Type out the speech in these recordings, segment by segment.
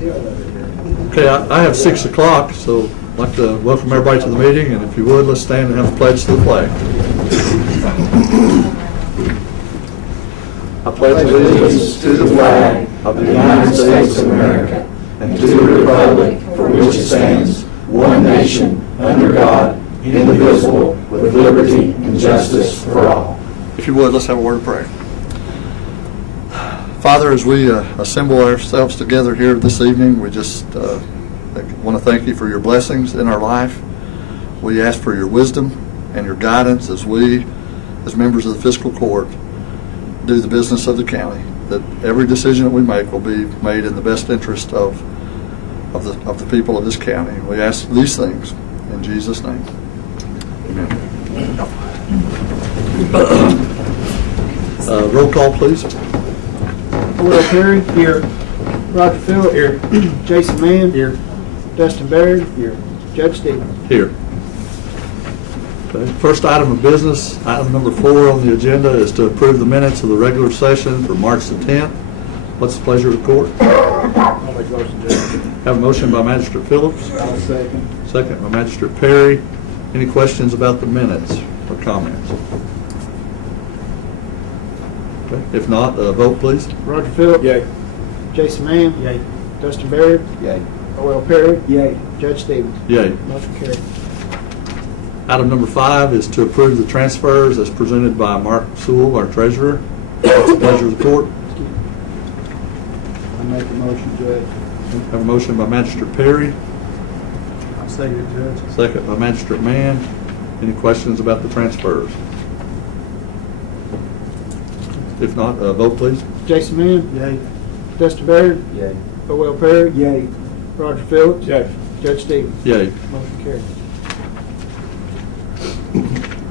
Okay, I have 6 o'clock, so I'd like to welcome everybody to the meeting, and if you would, let's stand and have a pledge to the flag. I pledge allegiance to the flag of the United States of America and to the republic for which it stands, one nation, under God, indivisible, with liberty and justice for all. If you would, let's have a word of prayer. Father, as we assemble ourselves together here this evening, we just want to thank you for your blessings in our life. We ask for your wisdom and your guidance as we, as members of the fiscal court, do the business of the county, that every decision that we make will be made in the best interest of the people of this county. We ask these things in Jesus' name. Amen. Roll call, please. Will Perry. Here. Roger Phillip. Here. Jason Mann. Here. Dustin Baird. Here. Judge Stevens. Here. Okay. First item of business, item number 4 on the agenda is to approve the minutes of the regular session for March the 10th. What's the pleasure of the court? I'll make a motion, Judge. Have a motion by Magistrate Phillips. I'll second. Second by Magistrate Perry. Any questions about the minutes or comments? Okay. If not, vote please. Roger Phillip. Yay. Jason Mann. Yay. Dustin Baird. Yay. Will Perry. Yay. Judge Stevens. Yay. Motion carried. Item number 5 is to approve the transfers as presented by Mark Sewell, our treasurer. What's the pleasure of the court? I make a motion, Judge. Have a motion by Magistrate Perry. I'll second it, Judge. Second by Magistrate Mann. Any questions about the transfers? If not, vote please. Jason Mann. Yay. Dustin Baird. Yay. Will Perry. Yay. Roger Phillips. Yay. Judge Stevens. Yay. Motion carried.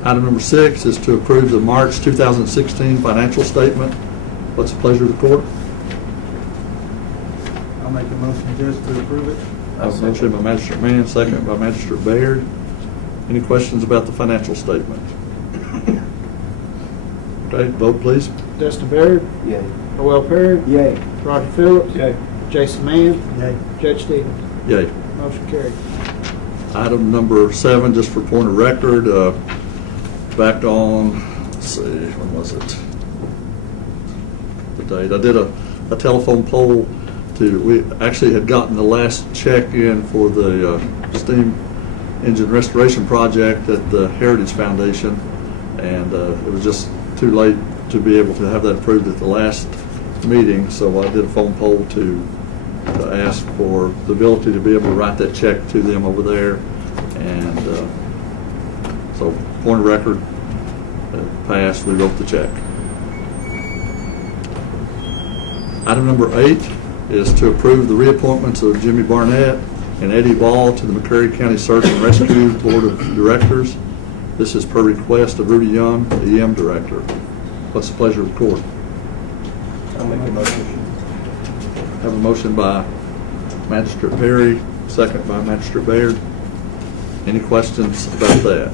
Item number 6 is to approve the March 2016 financial statement. What's the pleasure of the court? I'll make a motion, Judge, to approve it. I have a motion by Magistrate Mann, second by Magistrate Baird. Any questions about the financial statement? Okay, vote please. Dustin Baird. Yay. Will Perry. Yay. Roger Phillips. Yay. Jason Mann. Yay. Judge Stevens. Yay. Motion carried. Item number 7, just for point of record, back on, let's see, when was it? The date. I did a telephone poll we actually had gotten the last check in for the steam engine restoration project at the Heritage Foundation, and it was just too late to be able to have that approved at the last meeting, so I did a phone poll to ask for the ability to be able to write that check to them over there, and so point of record, passed, we wrote the check. Item number 8 is to approve the reappointments of Jimmy Barnett and Eddie Ball to the McCreary County Search and Rescue Board of Directors. This is per request of Rudy Young, the EM Director. What's the pleasure of the court? I'll make a motion. Have a motion by Magistrate Perry, second by Magistrate Baird. Any questions about that?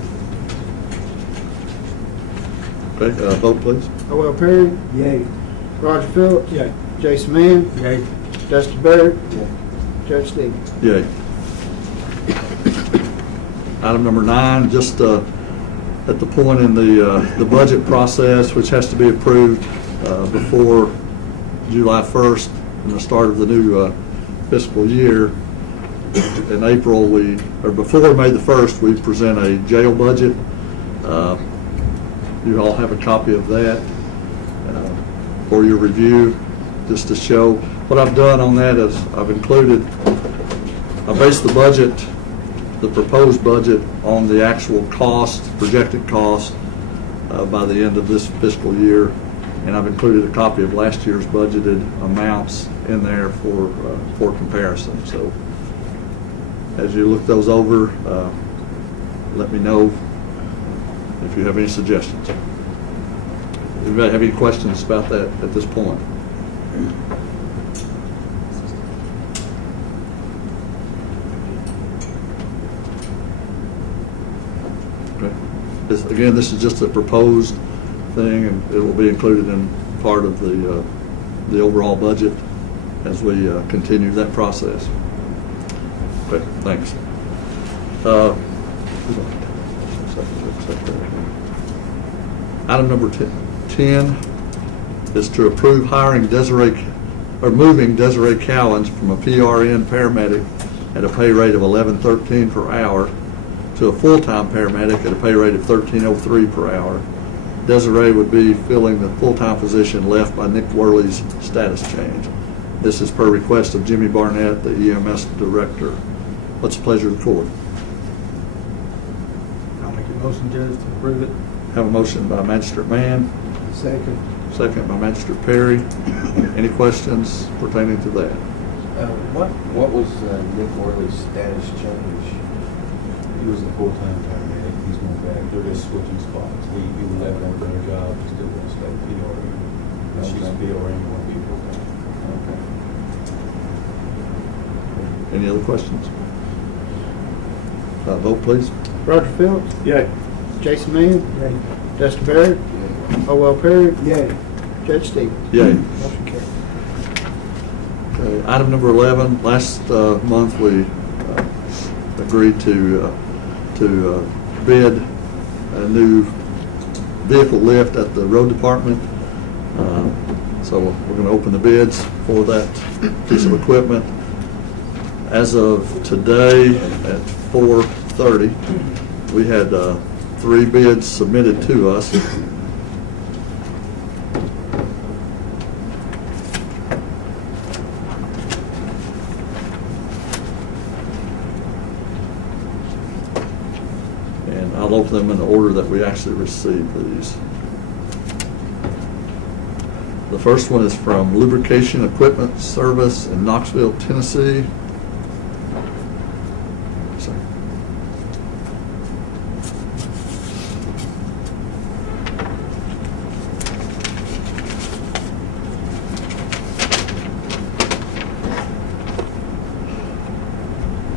Okay, vote please. Will Perry. Yay. Roger Phillips. Yay. Jason Mann. Yay. Dustin Baird. Yay. Judge Stevens. Yay. Item number 9, just at the point in the budget process, which has to be approved before July 1st and the start of the new fiscal year. In April, before May the 1st, we present a jail budget. You all have a copy of that for your review, just to show. What I've done on that is I based the budget, the proposed budget, on the actual cost, projected cost by the end of this fiscal year, and I've included a copy of last year's budgeted amounts in there for comparison. So as you look those over, let me know if you have any suggestions. Anybody have any questions about that at this point? Okay. Again, this is just a proposed thing, and it will be included in part of the overall budget as we continue that process. Okay, thanks. Item number 10 is to approve hiring moving Desiree Cowens from a PRN paramedic at a pay rate of $11.13 per hour to a full-time paramedic at a pay rate of $13.03 per hour. Desiree would be filling the full-time position left by Nick Worley's status change. This is per request of Jimmy Barnett, the EMS director. What's the pleasure of the court? I'll make a motion, Judge, to approve it. Have a motion by Magistrate Mann, Second. second by Magistrate Perry. Any questions pertaining to that? What was Nick Worley's status change? He was a full-time paramedic. He's going back. They're just switching spots. He was left on their job. He's still going to stay PRN. She's PRN, won't be full-time. Okay. Any other questions? Vote, please. Roger Phillips. Yay. Jason Mann. Yay. Dustin Baird. Howell Perry. Yay. Judge Stevens. Yay. Motion carried. Okay, item number 11, last month we agreed to bid a new vehicle lift at the road department. So we're going to open the bids for that piece of equipment. As of today at 4:30, we had 3 bids submitted to us. And I'll open them in the order that we actually received these. The first one is from Lubrication Equipment Service in Knoxville, Tennessee. Sorry.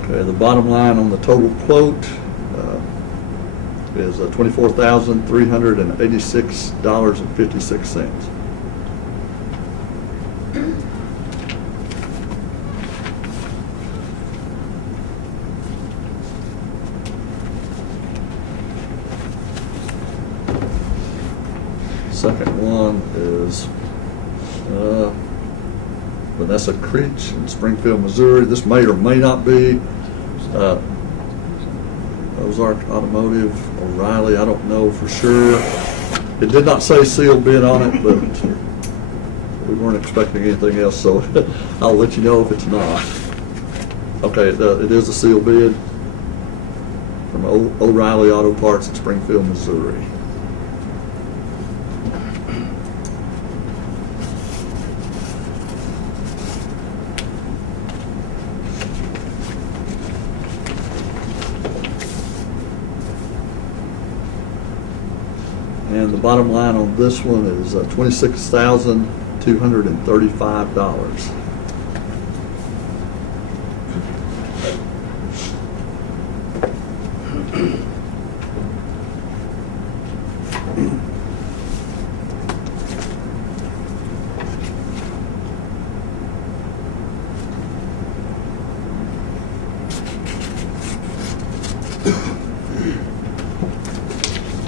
Okay, the bottom line on the total quote is $24,386.56. Second one is Vanessa Creech in Springfield, Missouri. This may or may not be Ozark Automotive, O'Reilly, I don't know for sure. It did not say sealed bid on it, but we weren't expecting anything else, so I'll let you know if it's not. Okay, it is a sealed bid from O'Reilly Auto Parts in Springfield, Missouri. And the bottom line on this one is $26,235.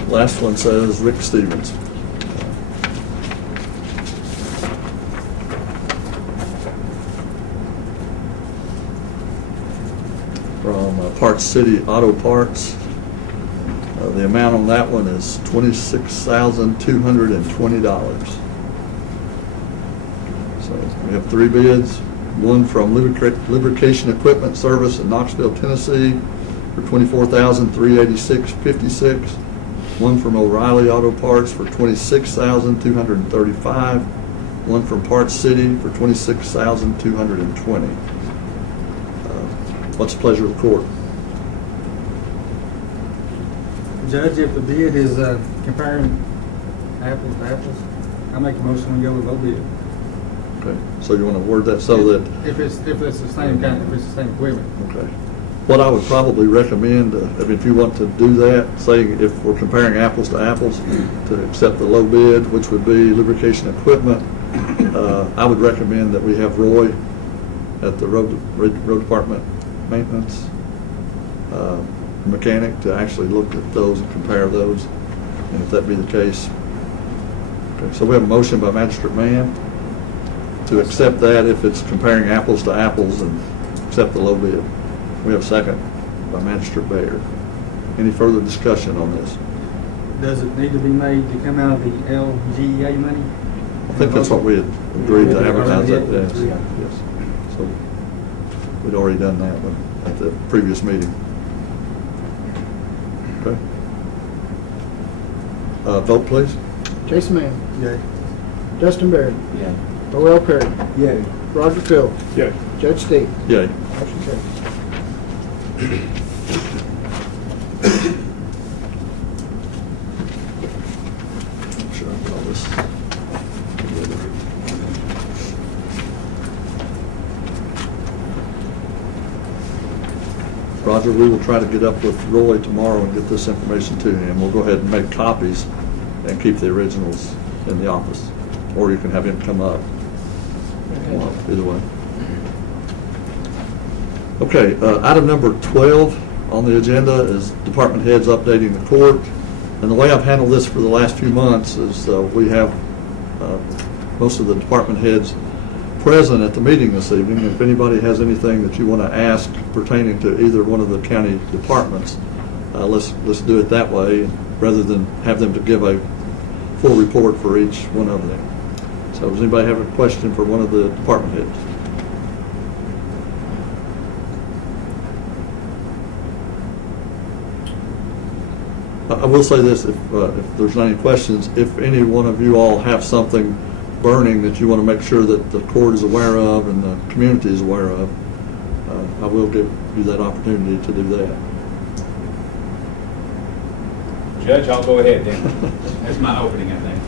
Last one says Rick Stevens. From Parts City Auto Parts. The amount on that one is $26,220. So we have 3 bids. One from Lubrication Equipment Service in Knoxville, Tennessee for $24,386.56. One from O'Reilly Auto Parts for $26,235. One from Parts City for $26,220. What's the pleasure of the court? Judge, if the bid is comparing apples to apples, I make a motion we go with low bid. Okay, so you want to word that so that, If it's the same kind, if it's the same equipment. okay. What I would probably recommend, if you want to do that, say if we're comparing apples to apples, to accept the low bid, which would be lubrication equipment, I would recommend that we have Roy at the road department maintenance mechanic to actually look at those and compare those, and if that be the case. Okay, so we have a motion by Magistrate Mann to accept that if it's comparing apples to apples and accept the low bid. We have a second by Magistrate Baird. Any further discussion on this? Does it need to be made to come out of the LGA money? I think that's what we had agreed to advertise that, yes. Yeah. Yes. So we'd already done that one at the previous meeting. Okay. Vote, please. Jason Mann. Yay. Dustin Baird. Yeah. Darrell Perry. Yay. Roger Phil. Yeah. Judge Steve. Yay. Motion carries. Sure, I've got all this together. Roger, we will try to get up with Roy tomorrow and get this information to him. We'll go ahead and make copies and keep the originals in the office. Or you can have him come up. Well, either way. Okay, item number 12 on the agenda is department heads updating the court. And the way I've handled this for the last few months is we have most of the department heads present at the meeting this evening. If anybody has anything that you want to ask pertaining to either one of the county departments, let's do it that way rather than have them to give a full report for each one of them. So does anybody have a question for one of the department heads? I will say this, if there's not any questions, if any one of you all have something burning that you want to make sure that the court is aware of and the community is aware of, I will give you that opportunity to do that. Judge, I'll go ahead then. That's my opening, I think.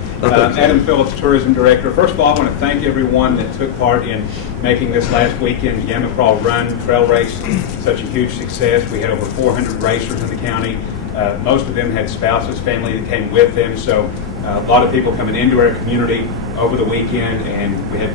Adam Phillips, Tourism Director. First of all, I want to thank everyone that took part in making this last weekend Yamacraw Run Trail Race such a huge success. We had over 400 racers in the county. Most of them had spouses, family that came with them, so a lot of people coming into our community over the weekend, and we had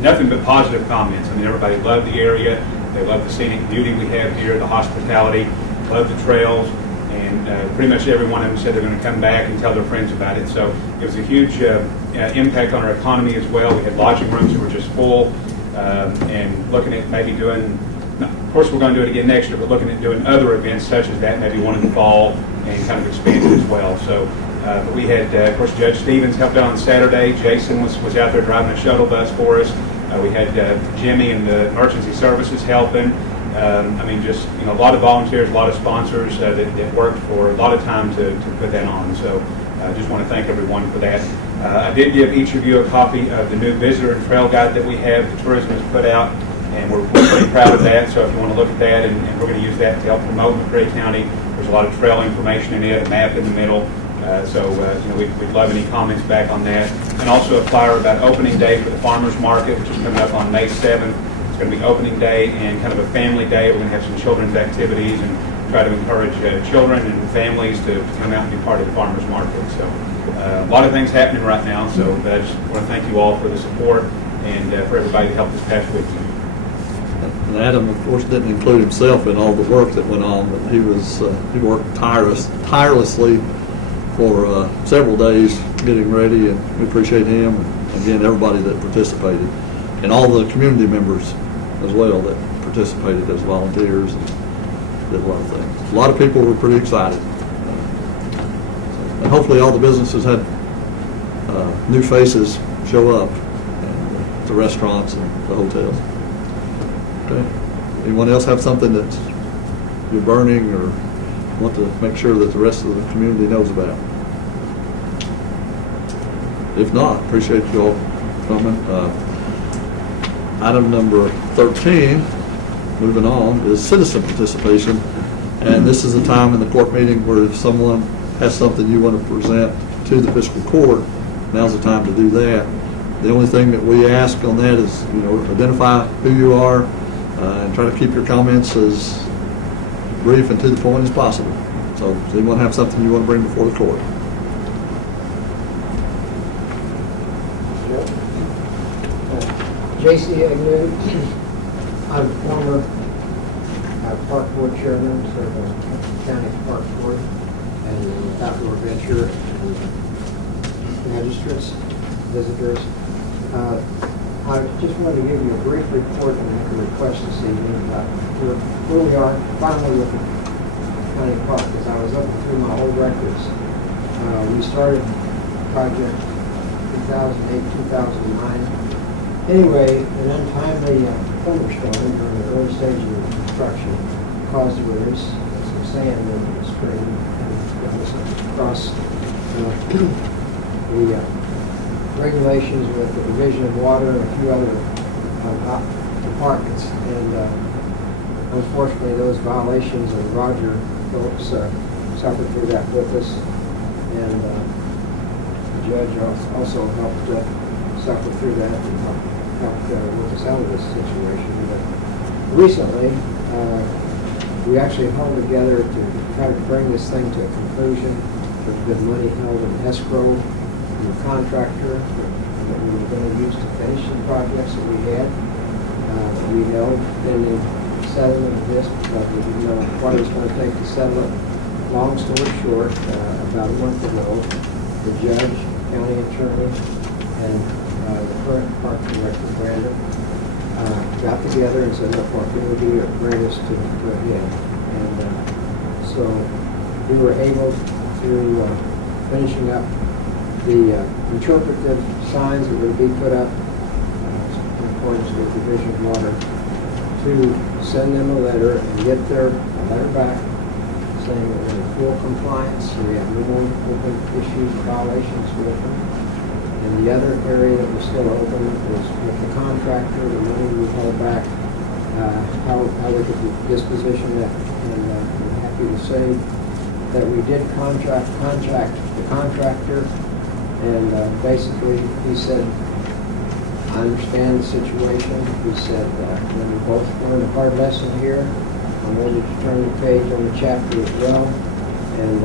nothing but positive comments. I mean, everybody loved the area. They loved the scenic beauty we have here, the hospitality, loved the trails, and pretty much every one of them said they're going to come back and tell their friends about it. So it was a huge impact on our economy as well. We had lodging rooms that were just full, and looking at maybe doing, of course we're going to do it again next year, but looking at doing other events such as that, maybe one in the fall, and kind of expand it as well. So but we had, of course, Judge Stevens helped out on Saturday. Jason was out there driving a shuttle bus for us. We had Jimmy and the emergency services helping. I mean, just a lot of volunteers, a lot of sponsors that worked for a lot of time to put that on. So I just want to thank everyone for that. I did give each of you a copy of the new visitor and trail guide that we have, the tourism has put out, and we're pretty proud of that. So if you want to look at that, and we're going to use that to help promote McCreary County. There's a lot of trail information in it, a map in the middle. We'd love any comments back on that. And also a flyer about opening day for the farmers market, which is coming up on May 7th. It's going to be opening day and kind of a family day. We're going to have some children's activities and try to encourage children and families to come out and be part of the farmers market. So a lot of things happening right now. So I just want to thank you all for the support and for everybody that helped this past weekend. And Adam, of course, didn't include himself in all the work that went on, but he worked tirelessly for several days getting ready, and we appreciate him, and again, everybody that participated, and all the community members as well that participated as volunteers and did a lot of things. A lot of people were pretty excited. And hopefully all the businesses had new faces show up, and the restaurants and the hotels. Okay. Anyone else have something that you're burning or want to make sure that the rest of the community knows about? If not, appreciate you all coming. Item number 13, moving on, is citizen participation. And this is a time in the court meeting where if someone has something you want to present to the fiscal court, now's the time to do that. The only thing that we ask on that is, identify who you are and try to keep your comments as brief and to the point as possible. So does anyone have something you want to bring before the court? J.C. Agnew, I'm a former park board chairman, served on the county park board and outdoor adventure and magistrates, visitors. I just wanted to give you a brief report and make a request this evening about where we are finally with the county park. As I was looking through my old records, we started the project 2008, 2009. Anyway, an untimely thunderstorm during the early stages of construction caused the release of some sand into the stream and got us across the regulations with the division of water and a few other departments. And unfortunately, those violations, and Roger Phillips suffered through that with us. And the judge also helped suffer through that and helped work us out of this situation. But recently, we actually held together to try to bring this thing to a conclusion. There's been money held in escrow from the contractor that we were going to use to finish the projects that we had. We held pending settlement of this because we didn't know what it was going to take to settle it. Long story short, about a month ago, the judge, county attorney, and the current park director, Brandon, got together and said, look, what can we do to bring this to a head? And so we were able, through finishing up the interpretive signs that would be put up in accordance with Division of Water, to send them a letter and get their letter back saying that we're in full compliance, so we have no more open issues or violations with them. And the other area that was still open was with the contractor, the money we held back, how we could disposition that. And I'm happy to say that we did contract the contractor, and basically he said, I understand the situation. He said, when we both learned a hard lesson here, I'm ready to turn the page on the chapter as well and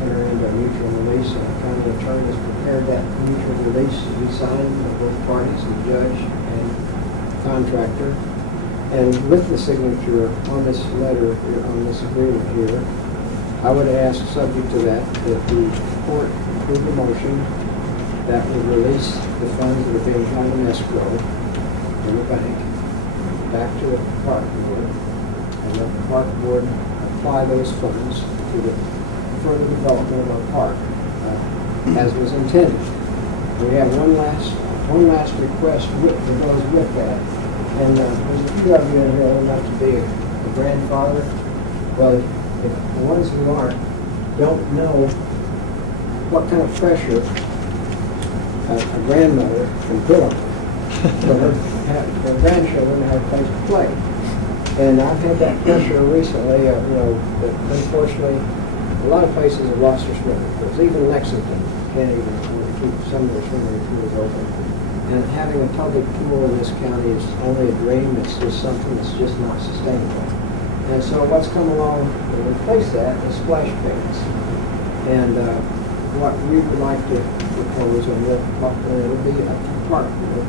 enter into a mutual release. And the county attorney has prepared that mutual release to be signed by both parties, the judge and the contractor. And with the signature on this letter, on this agreement here, I would ask, subject to that the court approve the motion that would release the funds that are being held in escrow in the bank back to the park board, and let the park board apply those funds to the further development of our park as was intended. We have one last request that goes with that, and there's a few of you in here old enough to be a grandfather. Well, if the ones who aren't don't know what kind of pressure a grandmother can put on them for her grandchildren to have a place to play. And I've had that pressure recently, that unfortunately a lot of places have lost their swimming pools. Even Lexington can't even keep some of their swimming pools open. And having a public pool in this county is only a dream. It's just something that's just not sustainable. And so what's come along to replace that is splash pads. And what we would like to propose, and it'll be up to the park board,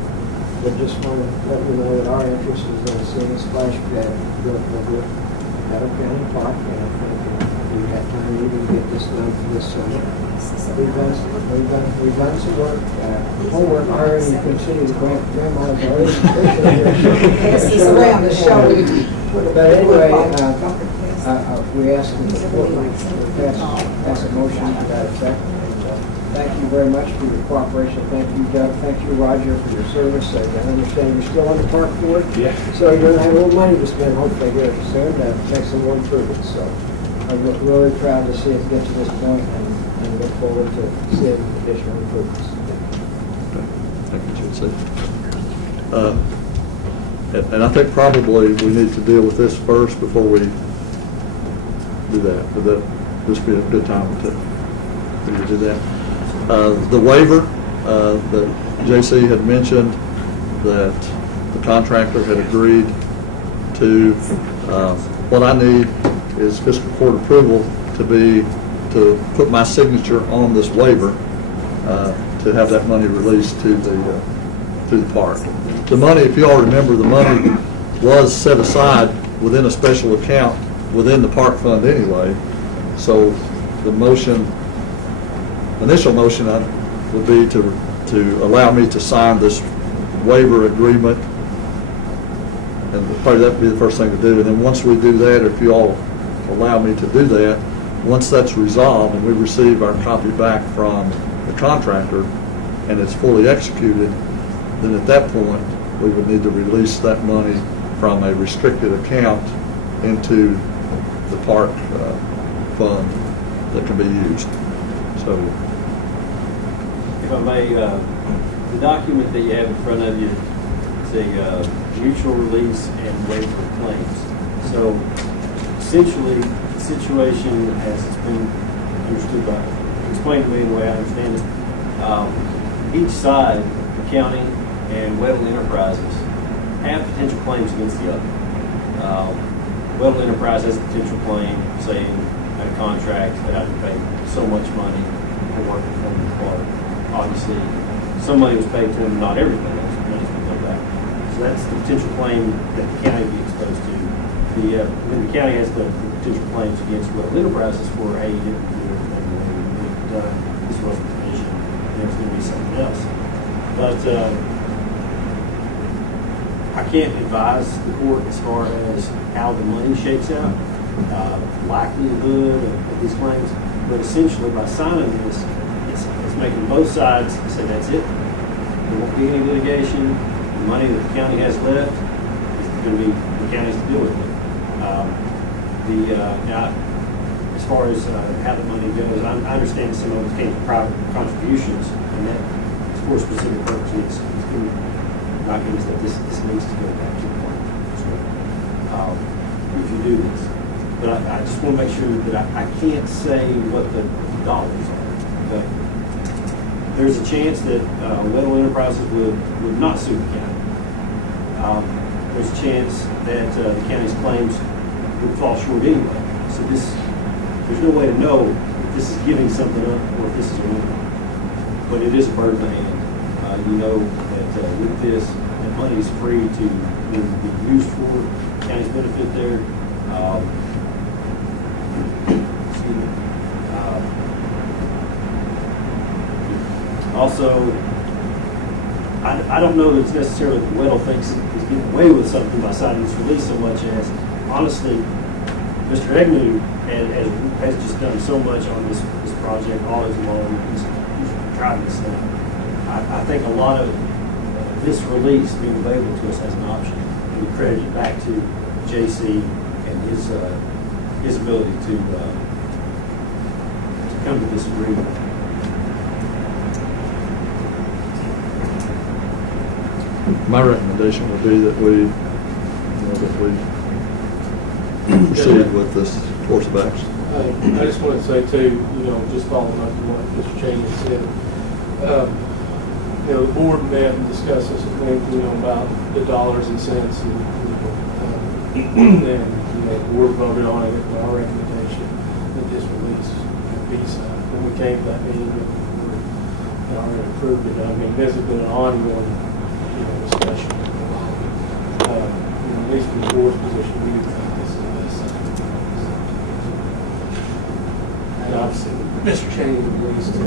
but just want to let you know that our interest is in seeing a splash pad built over at our county park, and I think we've got time even to get this done for this summer. We've done some work, homework already. You can see the grandma's already. He's around the show. But anyway, we ask that the court pass a motion to that effect. Thank you very much for your cooperation. Thank you, Doug. Thank you, Roger, for your service. I understand you're still on the park board. Yeah. So you're going to have a little money to spend, hopefully, here soon to make some more improvements. So I'm really proud to see it get to this point and look forward to seeing additional improvements. Thank you, J.C. And I think probably we need to deal with this first before we do that. Would this be a good time to do that? The waiver that J.C. had mentioned that the contractor had agreed to, what I need is fiscal court approval to put my signature on this waiver to have that money released to the park. The money, if you all remember, the money was set aside within a special account within the park fund anyway. So the initial motion would be to allow me to sign this waiver agreement. And probably that would be the first thing to do. And then once we do that, if you all allow me to do that, once that's resolved and we receive our copy back from the contractor and it's fully executed, then at that point, we would need to release that money from a restricted account into the park fund that can be used. So, If I may, the document that you have in front of you, it's a mutual release and waiver of claims. So essentially, the situation as it's been understood explained to me the way I understand it, each side, the county and Weddle Enterprises, have potential claims against the other. Weddle Enterprise has a potential claim saying at a contract that I paid so much money for working for the park. Obviously, some money was paid to him, not everything else. Money's been come back. So that's the potential claim that the county would be exposed to. Then the county has the potential claims against Weddle Enterprises for, hey, you didn't do everything the way you would have done. This wasn't the vision. There's going to be something else. But I can't advise the court as far as how the money shakes out, likelihood of these claims. But essentially, by signing this, it's making both sides say that's it. There won't be any litigation. The money that the county has left is going to be the county's to deal with it. Now, as far as how the money goes, I understand some of it came from private contributions, and that is for specific purposes. It's documents that this needs to go back to the court. If you do this. But I just want to make sure that I can't say what the dollars are. Okay? There's a chance that Weddle Enterprises would not sue the county. There's a chance that the county's claims would fall short anyway. So there's no way to know if this is giving something up or if this is a win. But it is a bird in the hand. You know that with this, that money is free to be used for the county's benefit there. Excuse me. Also, I don't know that it's necessarily that Weddle thinks he's getting away with something by signing this release so much as, honestly, Mr. Egnew has just done so much on this project all his along. He's driving this thing. I think a lot of this release being available to us as an option can be credited back to JC and his ability to come to this agreement. My recommendation would be that we proceed with this course of action. I just want to say too, just following up on what Mr. Cheney said, the board met and discussed this at length, about the dollars and cents, and the board voted on it with our recommendation that this release be signed. When we came to that meeting, the board already approved it. I mean, this has been an ongoing, discussion. At least from the board's position, we think this is the best sign. And obviously, Mr. Cheney agrees to.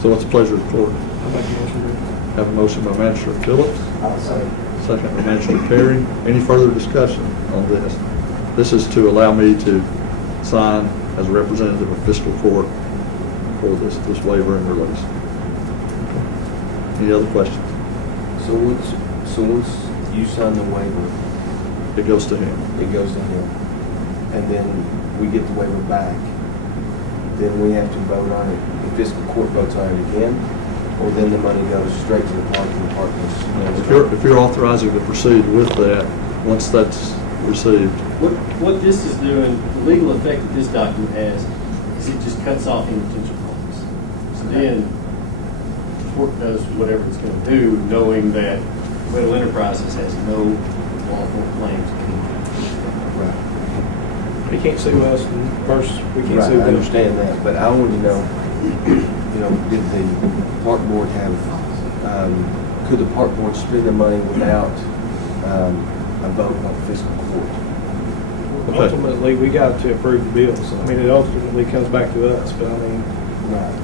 So what's the pleasure of the court? I'll make a motion to. Have a motion by Magistrate Phillips, I'll say. second by Magistrate Perry. Any further discussion on this? This is to allow me to sign as a representative of fiscal court for this waiver and release. Any other questions? So once you sign the waiver, It goes to him. it goes to him, and then we get the waiver back, then we have to vote on it. The fiscal court votes on it again, or then the money goes straight to the park and the park goes. If you're authorizing to proceed with that, once that's received, What this is doing, the legal effect that this document has, is it just cuts off any potential claims. So then, the court does whatever it's going to do, knowing that Weddle Enterprises has no lawful claims. He can't sue us, and first, we can't Right, sue I them. understand that, but I want to know, did the park board have could the park board spend the money without a vote on fiscal court? Okay. Ultimately, we got to approve the bills. I mean, it ultimately comes back to us, but I mean, Right.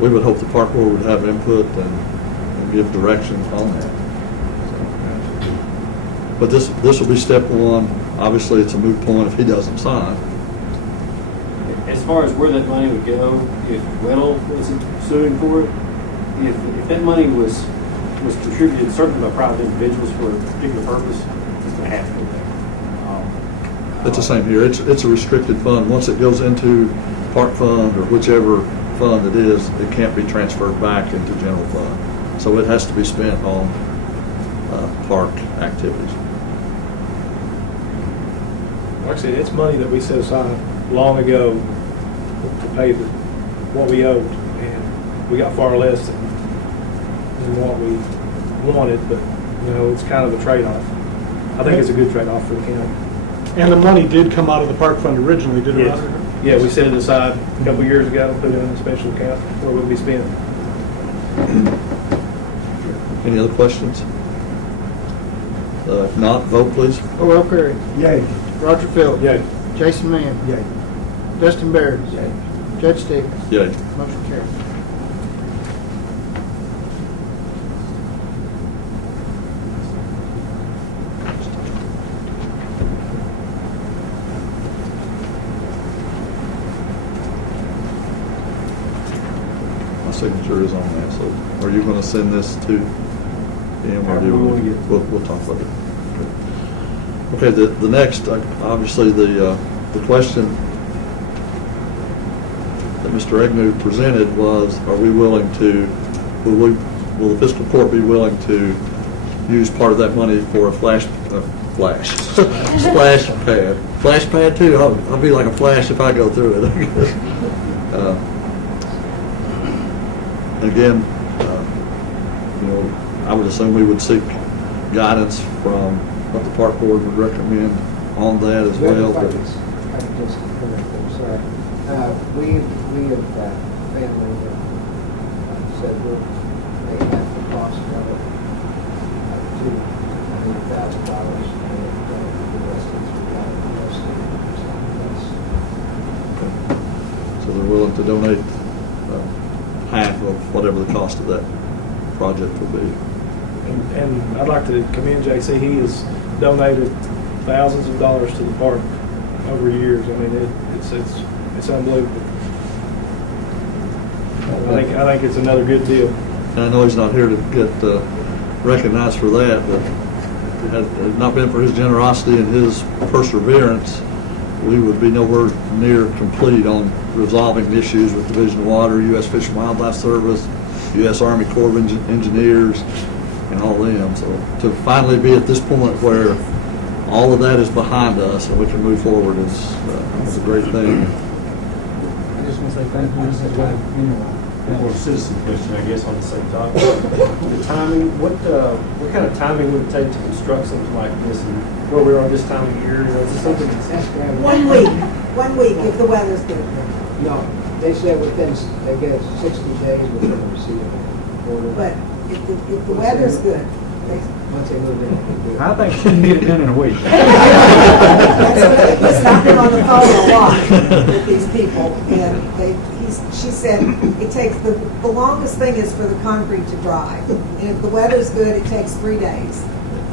We would hope the park board would have input and give direction on that. But this will be step one. Obviously, it's a moot point if he doesn't sign. As far as where that money would go, if Weddle was suing for it, if that money was contributed certainly by private individuals for a particular purpose, it's going to have to go there. It's the same here. It's a restricted fund. Once it goes into park fund or whichever fund it is, it can't be transferred back into general fund. So it has to be spent on park activities. like I said, it's money that we set aside long ago to pay what we owed, and we got far less than what we wanted, but, you know, it's kind of a trade-off. I think it's a good trade-off for the county. And the money did come out of the park fund originally, did it? Yes. Yeah, we set it aside a couple years ago, put it in a special account where it would be spent. Any other questions? If not, vote please. Will Perry. Yay. Roger Phillips. Yay. Jason Mann. Yay. Dustin Barrett. Yay. Judge Stevens. Yay. Motion carried. My signature is on that, so are you going to send this to him or do you? We'll talk about it. Okay, the next, obviously, the question that Mr. Agnew presented was, are we willing to, will the fiscal court be willing to use part of that money for a splash pad? Flash pad too? I'll be like a flash if I go through it. Again, you know, I would assume we would seek guidance from what the park board would recommend on that as well. If I could just correct them, sorry. We have family that said we'll pay half the cost of it, $200,000, and the rest is we got So they're willing to donate half of whatever the cost of that project will be. And I'd like to commend JC. He has donated thousands of dollars to the park over years. I mean, it's unbelievable. I think it's another good deal. And I know he's not here to get recognized for that, but had it not been for his generosity and his perseverance, we would be nowhere near complete on resolving issues with Division of Water, U.S. Fish and Wildlife Service, U.S. Army Corps of Engineers, and all them. So to finally be at this point where all of that is behind us and we can move forward is a great thing. I just want to say thank you. This is a More citizen question, I guess, on the same topic. The timing, what kind of timing would it take to construct something like this, and where we are this time of year? Is this something? 1 week, 1 week if the weather's good. No, they said they get 60 days within the receipt of order. But if the weather's good, Once they move in, they can do it. I think we can get it done in a week. He's not been on the phone a lot with these people, and she said it takes, the longest thing is for the concrete to dry. And if the weather's good, it takes 3 days.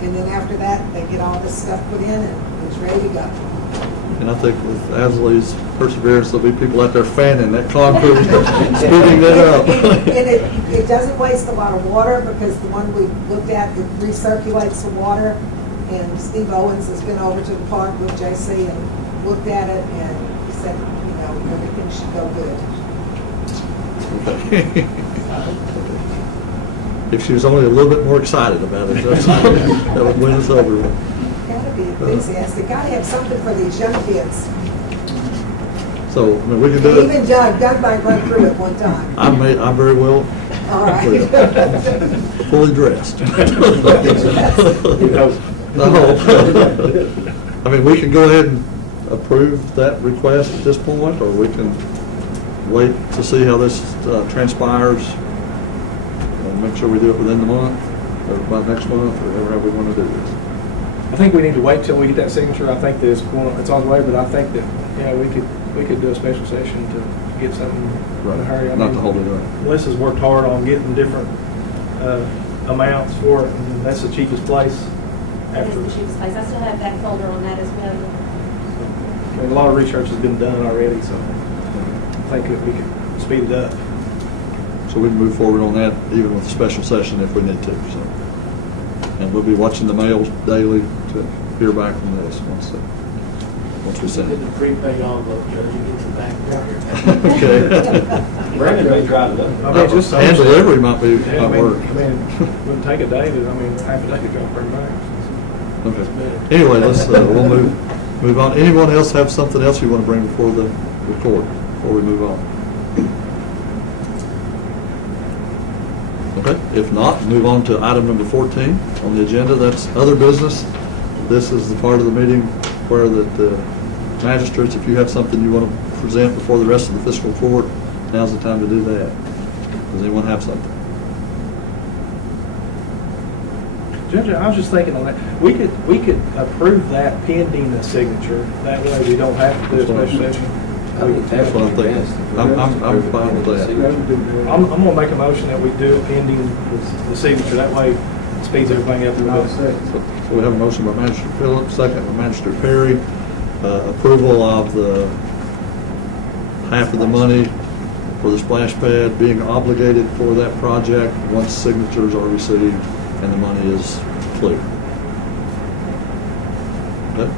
And then after that, they get all this stuff put in and it's ready to go. And I think with Asley's perseverance, there'll be people out there fanning that concrete, speeding it up. And it doesn't waste a lot of water because the one we looked at, it recirculates the water. And Steve Owens has been over to the park with JC and looked at it and he said, you know, everything should go good. If she was only a little bit more excited about it, that would win us over. Gotta be enthusiastic. Gotta have something for these young kids. So, I mean, we can do it. Even Doug might run through it one time. I'm very well. All right. Fully dressed. I hope. I mean, we can go ahead and approve that request at this point, or we can wait to see how this transpires and make sure we do it within the month. or by next month, or however we want to do this. I think we need to wait till we get that signature. I think that it's on the way, but I think that, we could do a special session to get something in a hurry. I Not mean, to hold it up. Melissa's worked hard on getting different amounts for it, and that's the cheapest place That after. is the cheapest place. I still have that folder on that as well. I mean, a lot of research has been done already, so I think that we could speed it up. So we can move forward on that even with a special session if we need to, so. And we'll be watching the mails daily to hear back from this once we send Did it. the prepaid envelope, Judge, you get the back there. Okay. Brandon may drive it up. I mean, just Hand delivery might be, Yeah, might work. it wouldn't take a day, but half a day to go pretty much. Okay. Anyway, let's, we'll move on. Anyone else have something else you want to bring before the court, before we move on? Okay, if not, move on to item number 14 on the agenda. That's other business. This is the part of the meeting where the magistrates, if you have something you want to present before the rest of the fiscal court, now's the time to do that. Does anyone have something? Judge, I was just thinking on that, we could approve that pending the signature. That way we don't have to do a special session. That's what I'm thinking. I'm fine with that. I'm gonna make a motion that we do it pending the signature. That way it speeds everything up a little bit. So we have a motion by Magistrate Phillips, second by Magistrate Perry, approval of the half of the money for the splash pad being obligated for that project once signatures are received and the money is clear. Okay?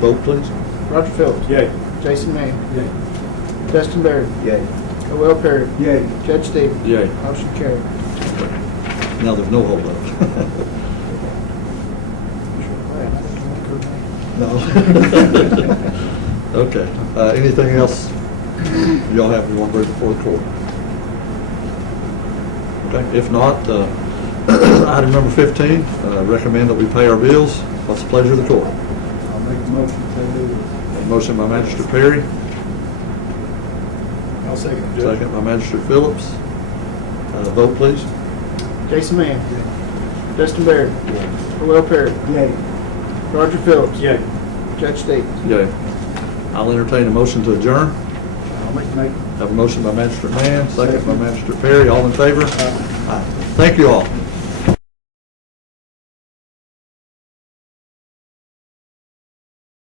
Vote, please. Roger Phillips. Yay. Jason Mann. Dustin Baird. Yay. Will Perry. Yay. Judge Stevens. Yay. Motion carried. Now there's no holdup. No. Okay. Anything else y'all have you want to bring before the court? Okay. If not, item number 15, recommend that we pay our bills. What's the pleasure of the court? I'll make a motion to do it. Motion by Magistrate Perry, I'll second it, Judge. second by Magistrate Phillips. Vote, please. Jason Mann. Dustin Baird. Will Perry. Yay. Roger Phillips. Yay. Judge Stevens. Yay. I'll entertain a motion to adjourn. I'll make. Have a motion by Magistrate Mann, second by Magistrate Perry. All in favor? Aye. Thank you all.